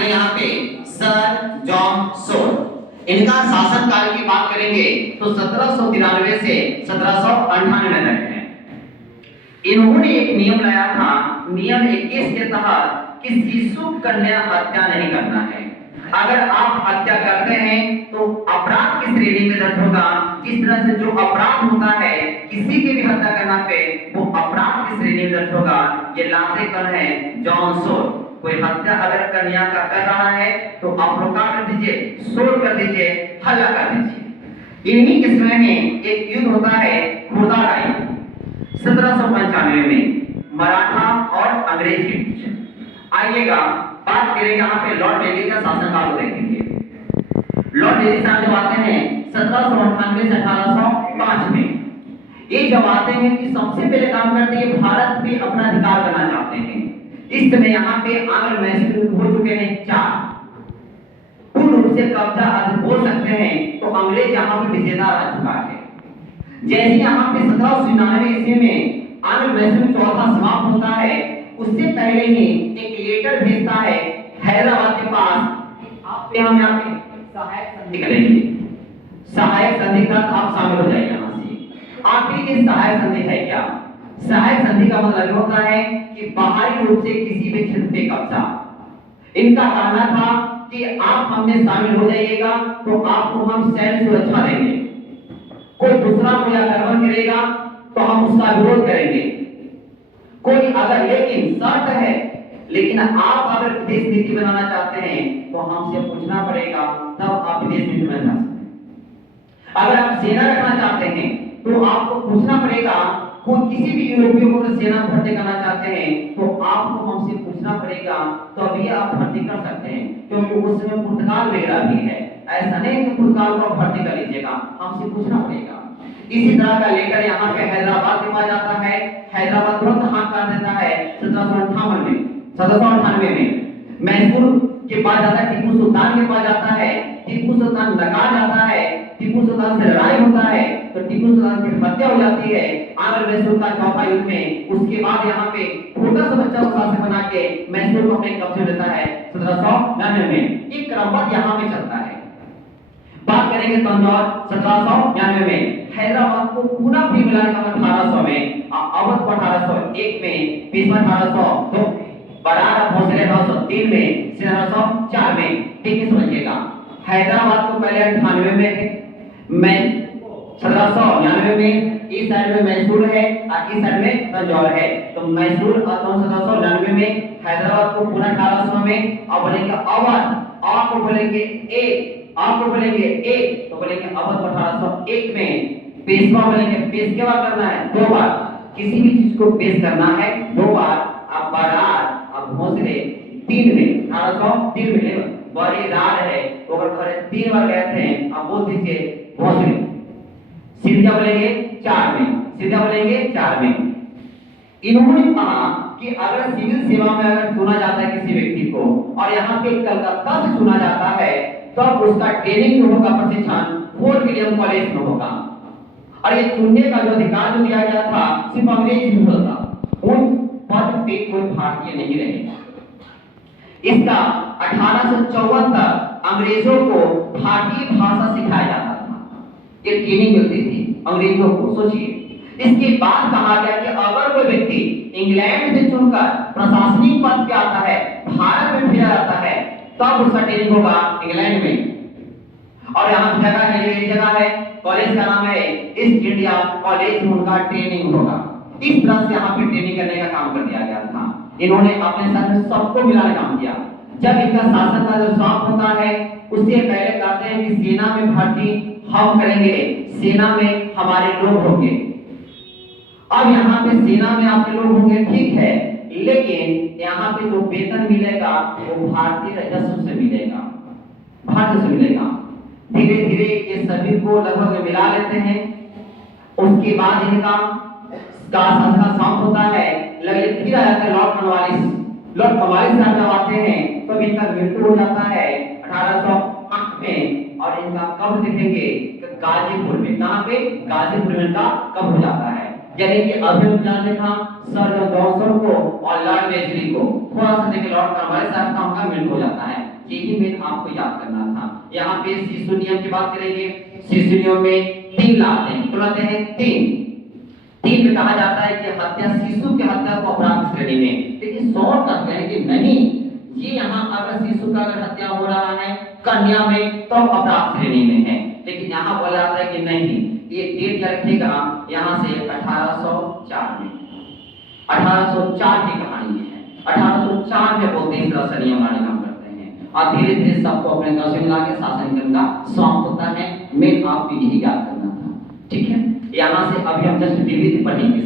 रहे यहाँ पे सर जॉन सोर। इनका शासनकाल की बात करेंगे तो 1793 से 1798 तक है। इन्होंने एक नियम लाया था, नियम 21 के तहत कि शिशु कन्या हत्या नहीं करना है। अगर आप हत्या करते हैं तो अपराध की श्रेणी में दर्ज होगा। जिस तरह से जो अपराध होता है किसी की भी हत्या करना पे वो अपराध की श्रेणी में दर्ज होगा। ये लाते कौन है? जॉन सोर। कोई हत्या अगर कन्या का कर रहा है तो आप लोग क्या कर दीजिए? सोर कर दीजिए, हल्ला कर दीजिए। इन्हीं के समय में एक युद्ध होता है खुर्दा का युद्ध 1795 में मराठा और अंग्रेज के बीच। आइएगा बात करेंगे यहाँ पे लॉर्ड डेली का शासनकाल को देखेंगे। लॉर्ड डेली साहब जब आते हैं 1798 से 1805 में, ये जब आते हैं कि सबसे पहले काम करते हैं भारत में अपना अधिकार करना चाहते हैं। इस समय यहाँ पे आंग्ल मैसूर हो चुके हैं 4। पूर्ण रूप से कब्जा बोल सकते हैं तो अंग्रेज यहाँ पे विजेता रह चुका है। जैसे यहाँ पे 1799 ईस्वी में आंग्ल मैसूर चौथा समाप्त होता है, उससे पहले ही एक लेटर भेजता है हैदराबाद के पास, आप हम यहाँ पे सहायक संधि करेंगे। सहायक संधि का आप शामिल हो जाइए यहाँ से। आपकी ये सहायक संधि है क्या? सहायक संधि का मतलब होता है कि बाहरी रूप से किसी भी क्षेत्र पे कब्जा। इनका कहना था कि आप हमने शामिल हो जाइएगा तो आपको हम सैन्य सुरक्षा देंगे। कोई दूसरा कोई आक्रमण करेगा तो हम उसका विरोध करेंगे। कोई अगर, लेकिन शर्त है, लेकिन आप अगर विदेश नीति बनाना चाहते हैं तो हमसे पूछना पड़ेगा, तब आप विदेश नीति बना सकते हैं। अगर आप सेना रखना चाहते हैं तो आपको पूछना पड़ेगा। कोई किसी भी यूरोपीय को सेना भर्ती करना चाहते हैं तो आपको हमसे पूछना पड़ेगा, तो अभी आप भर्ती कर सकते हैं, क्योंकि उस समय पुर्तगाल वगैरह भी है। ऐसा नहीं कि पुर्तगाल को भर्ती कर लीजिएगा, हमसे पूछना पड़ेगा। इसी तरह का लेटर यहाँ पे हैदराबाद के पास जाता है। हैदराबाद तुरंत हाँ कर देता है 1798 में। मैसूर के पास जाता है, टीपू सुल्तान के पास जाता है। टीपू सुल्तान लगा जाता है, टीपू सुल्तान से लड़ाई होता है तो टीपू सुल्तान की हत्या हो जाती है आंग्ल मैसूर का चौथा युद्ध में। उसके बाद यहाँ पे छोटा सा बच्चा को शासक बना के मैसूर को अपने कब्जे में लेता है 1799 में। एक क्रमबद्ध यहाँ पे चलता है। बात करेंगे तंजौर 1799 में। हैदराबाद को पूरा भी मिलाने का 1800 में, अवध को 1801 में, पेशवा 1802 बरार भोसले 1803 में, 1804 में। ठीक है, समझिएगा। हैदराबाद को पहले 98 में है, मैं 1799 में। इस साइड में मैसूर है और इस साइड में तंजौर है। तो मैसूर 1799 में, हैदराबाद को पूरा 1800 में। अब बोलेंगे अवध, आप को बोलेंगे ए, आपको बोलेंगे ए तो बोलेंगे अवध 1801 में। पेशवा बोलेंगे, पेश क्या बार करना है? 2 बार। किसी भी चीज को पेश करना है 2 बार। अब बरार, अब भोसले 3 में, 1803 में बड़ी रार है तो अगर खड़े 3 बार गए थे, अब बोल दीजिए भोसले। सिंधिया बोलेंगे 4 में, सिंधिया बोलेंगे 4 में। इन्होंने कहा कि अगर सिविल सेवा में अगर चुना जाता है किसी व्यक्ति को और यहाँ पे कलकत्ता से चुना जाता है तब तो उसका ट्रेनिंग जो होगा, प्रशिक्षण फोर्ट विलियम कॉलेज में होगा। और ये चुनने का जो अधिकार जो दिया गया था सिर्फ अंग्रेज ही होता, उन पद पे कोई भारतीय नहीं रहेगा। इसका 1854 तक अंग्रेजों को भारतीय भाषा सिखाया जाता था, ये ट्रेनिंग मिलती थी अंग्रेजों को। सोचिए, इसके बाद कहा गया कि अगर कोई व्यक्ति इंग्लैंड से चुनकर प्रशासनिक पद पे आता है, भारत में भेजा जाता है, तब उसका ट्रेनिंग होगा इंग्लैंड में। और यहाँ जगह है, कॉलेज का नाम है ईस्ट इंडिया कॉलेज में उनका ट्रेनिंग होगा। इस तरह से यहाँ पे ट्रेनिंग करने का काम कर दिया गया था। इन्होंने अपने साथ में सबको मिलाने काम किया। जब इनका शासन का जो समाप्त होता है उससे पहले कहते हैं कि सेना में भर्ती हम करेंगे, सेना में हमारे लोग होंगे। अब यहाँ पे सेना में आपके लोग होंगे, ठीक है, लेकिन यहाँ पे जो वेतन मिलेगा वो भारतीय राजस्व से मिलेगा, भारत से मिलेगा। धीरे धीरे ये सभी को लगभग मिला लेते हैं। उसके बाद इनका शासन का समाप्त होता है। लगभग फिर आ जाता है लॉर्ड कॉर्नवालिस। लॉर्ड कॉर्नवालिस साहब जब आते हैं तो इनका मृत्यु हो जाता है 1808 में। और इनका कब्र देखेंगे गाजीपुर में। कहाँ पे? गाजीपुर में इनका कब्र हो जाता है। यानी कि अभी जान देखा सर जॉनसन को और लॉर्ड वेलेस्ली को, थोड़ा सा देखिए लॉर्ड कॉर्नवालिस साहब का उनका मृत्यु हो जाता है। यही मेन आपको याद करना था। यहाँ पे शिशु नियम की बात करेंगे। शिशु नियम में 3 लाते हैं, बोलते हैं 3 में कहा जाता है कि हत्या, शिशु की हत्या को अपराध श्रेणी में। लेकिन शॉर्ट करते हैं कि नहीं, ये यहाँ अगर शिशु का अगर हत्या हो रहा है कन्या में तो अपराध श्रेणी में है। लेकिन यहाँ बोला जाता है कि नहीं, ये डेट रखेगा यहाँ से 1804 में, 1804 की कहानी है। 1804 में बोलते हैं इस तरह से नियम लाने काम करते हैं और धीरे धीरे सबको अपने दौर में लाके शासन करना समाप्त होता है। मेन आपको यही याद करना था, ठीक है। यहाँ से अभी हम जस्ट विविध पढ़ेंगे।